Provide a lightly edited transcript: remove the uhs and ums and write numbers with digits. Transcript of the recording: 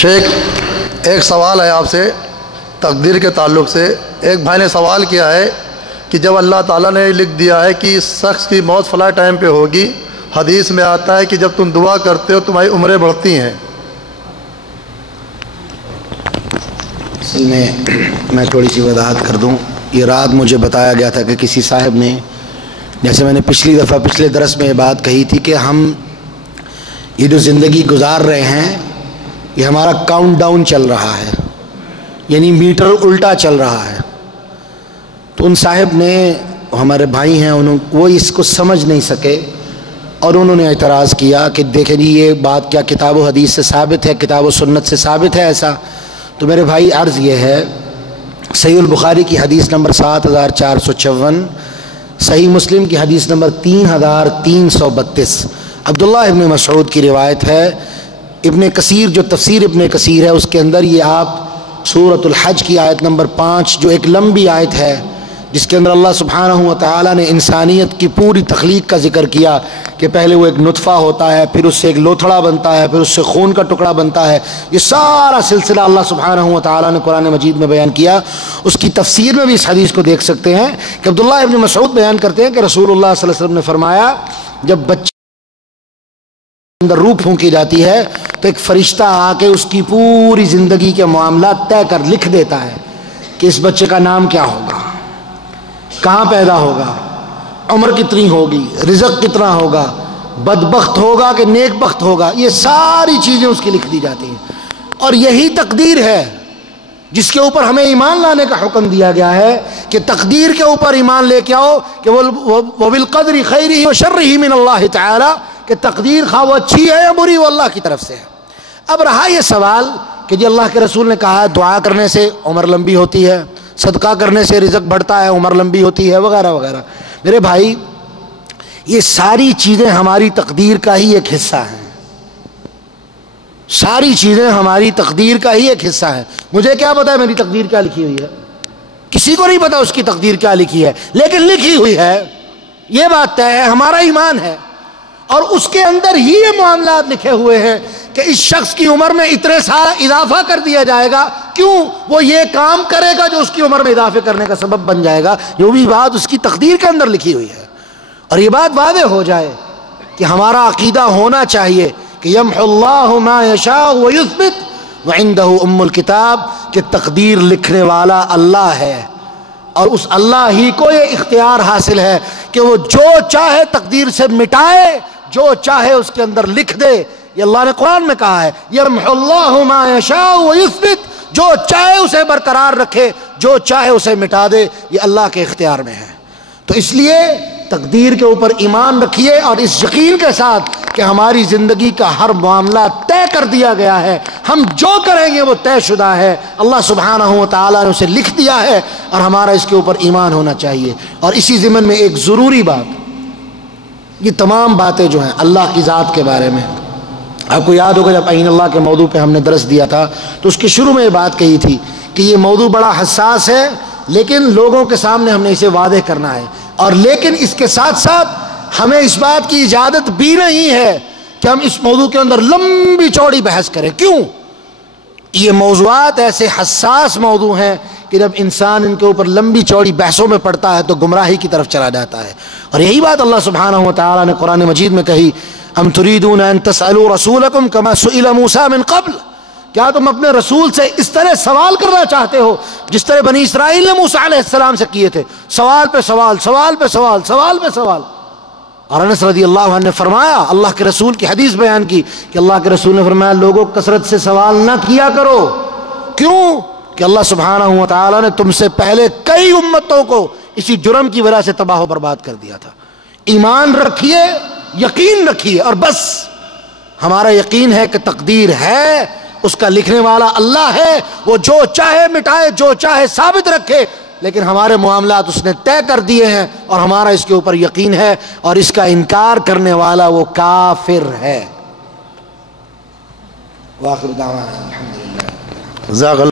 شیخ ایک سوال ہے آپ سے تقدیر کے تعلق سے۔ ایک بھائی نے سوال کیا ہے کہ جب اللہ تعالیٰ نے لکھ دیا ہے کہ اس شخص کی موت فلاں ٹائم پہ ہوگی، حدیث میں آتا ہے کہ جب تم دعا کرتے ہو تمہاری عمریں بڑھتی ہیں۔ اصل میں تھوڑی سی وضاحت کر دوں۔ یہ رات مجھے بتایا گیا تھا کہ کسی صاحب نے، جیسے میں نے پچھلے درس میں یہ بات کہی تھی کہ ہم یہ جو زندگی گزار رہے ہیں یہ ہمارا کاؤنٹ ڈاؤن چل رہا ہے، یعنی میٹر الٹا چل رہا ہے۔ تو ان صاحب نے، ہمارے بھائی ہیں، وہ اس کو سمجھ نہیں سکے اور انہوں نے اعتراض کیا کہ دیکھیں جی یہ بات کیا کتاب و حدیث سے ثابت ہے، کتاب و سنت سے ثابت ہے ایسا؟ تو میرے بھائی عرض یہ ہے، صحیح البخاری کی حدیث نمبر 7454، صحیح مسلم کی حدیث نمبر 3332، عبداللہ ابن مسعود کی روایت ہے۔ ابن کثیر، جو تفسیر ابن کثیر ہے، اس کے اندر یہ آپ سورۃ الحج کی آیت نمبر 5، جو ایک لمبی آیت ہے جس کے اندر اللہ سبحانہ و تعالیٰ نے انسانیت کی پوری تخلیق کا ذکر کیا کہ پہلے وہ ایک نطفہ ہوتا ہے، پھر اس سے ایک لوتھڑا بنتا ہے، پھر اس سے خون کا ٹکڑا بنتا ہے، یہ سارا سلسلہ اللہ سبحانہ و تعالیٰ نے قرآن مجید میں بیان کیا۔ اس کی تفسیر میں بھی اس حدیث کو دیکھ سکتے ہیں کہ عبداللہ ابن مسعود بیان کرتے ہیں کہ رسول اللہ صلی اللہ علیہ وسلم نے فرمایا جب بچے اندر روح پھونکی جاتی ہے تو ایک فرشتہ آ کے اس کی پوری زندگی کے معاملات طے کر لکھ دیتا ہے کہ اس بچے کا نام کیا ہوگا، کہاں پیدا ہوگا، عمر کتنی ہوگی، رزق کتنا ہوگا، بدبخت ہوگا کہ نیک بخت ہوگا، یہ ساری چیزیں اس کی لکھ دی جاتی ہیں۔ اور یہی تقدیر ہے جس کے اوپر ہمیں ایمان لانے کا حکم دیا گیا ہے کہ تقدیر کے اوپر ایمان لے کے آؤ کہ وَبِالْقَدْرِ خَيْرِهِ وَشَرِّهِ مِنَ اللَّهِ تعالی، کہ تقدیر خواہ وہ اچھی ہے یا بری، وہ اللہ کی طرف سے ہے۔ اب رہا یہ سوال کہ جی اللہ کے رسول نے کہا ہے دعا کرنے سے عمر لمبی ہوتی ہے، صدقہ کرنے سے رزق بڑھتا ہے، عمر لمبی ہوتی ہے، وغیرہ وغیرہ۔ میرے بھائی یہ ساری چیزیں ہماری تقدیر کا ہی ایک حصہ ہیں، ساری چیزیں ہماری تقدیر کا ہی ایک حصہ ہیں۔ مجھے کیا پتا ہے میری تقدیر کیا لکھی ہوئی ہے؟ کسی کو نہیں پتا اس کی تقدیر کیا لکھی ہے، لیکن لکھی ہوئی ہے، یہ بات طے ہے، ہمارا ایمان ہے۔ اور اس کے اندر ہی یہ معاملات لکھے ہوئے ہیں کہ اس شخص کی عمر میں اتنے سارا اضافہ کر دیا جائے گا، کیوں؟ وہ یہ کام کرے گا جو اس کی عمر میں اضافے کرنے کا سبب بن جائے گا، جو بھی بات اس کی تقدیر کے اندر لکھی ہوئی ہے۔ اور یہ بات واضح ہو جائے کہ ہمارا عقیدہ ہونا چاہیے کہ یمحو اللہ ما یشاء ویثبت وعندہ ام الکتاب، کہ تقدیر لکھنے والا اللہ ہے اور اس اللہ ہی کو یہ اختیار حاصل ہے کہ وہ جو چاہے تقدیر سے مٹائے، جو چاہے اس کے اندر لکھ دے۔ یہ اللہ نے قرآن میں کہا ہے یمحو اللہ ما یشاء ویثبت، جو چاہے اسے برقرار رکھے، جو چاہے اسے مٹا دے، یہ اللہ کے اختیار میں ہے۔ تو اس لیے تقدیر کے اوپر ایمان رکھیے اور اس یقین کے ساتھ کہ ہماری زندگی کا ہر معاملہ طے کر دیا گیا ہے، ہم جو کریں گے وہ طے شدہ ہے، اللہ سبحانہ و تعالیٰ نے اسے لکھ دیا ہے اور ہمارا اس کے اوپر ایمان ہونا چاہیے۔ اور اسی ضمن میں ایک ضروری بات، یہ تمام باتیں جو ہیں اللہ کی ذات کے بارے میں، آپ کو یاد ہوگا جب عین اللہ کے موضوع پہ ہم نے درس دیا تھا تو اس کے شروع میں یہ بات کہی تھی کہ یہ موضوع بڑا حساس ہے، لیکن لوگوں کے سامنے ہم نے اسے واضح کرنا ہے، اور لیکن اس کے ساتھ ساتھ ہمیں اس بات کی اجازت بھی نہیں ہے کہ ہم اس موضوع کے اندر لمبی چوڑی بحث کریں۔ کیوں؟ یہ موضوعات ایسے حساس موضوع ہیں کہ جب انسان ان کے اوپر لمبی چوڑی بحثوں میں پڑتا ہے تو گمراہی کی طرف چلا جاتا ہے۔ اور یہی بات اللہ سبحانہ و تعالیٰ نے قرآن مجید میں کہی، ام تريدون ان تسألوا رسولكم كما سئل موسى من قبل، کیا تم اپنے رسول سے اس طرح سوال کرنا چاہتے ہو جس طرح بنی اسرائیل نے موسیٰ علیہ السلام سے کیے تھے، سوال پہ سوال، سوال پہ سوال، سوال پہ سوال۔ اور انس رضی اللہ عنہ نے فرمایا، اللہ کے رسول کی حدیث بیان کی کہ اللہ کے رسول نے فرمایا لوگوں کثرت سے سوال نہ کیا کرو۔ کیوں؟ کہ اللہ سبحانہ و تعالیٰ نے تم سے پہلے کئی امتوں کو اسی جرم کی وجہ سے تباہ و برباد کر دیا تھا۔ ایمان رکھیے، یقین رکھیے، اور بس ہمارا یقین ہے کہ تقدیر ہے، اس کا لکھنے والا اللہ ہے، وہ جو چاہے مٹائے، جو چاہے ثابت رکھے، لیکن ہمارے معاملات اس نے طے کر دیے ہیں اور ہمارا اس کے اوپر یقین ہے، اور اس کا انکار کرنے والا وہ کافر ہے۔ وآخر دعوانا الحمدللہ۔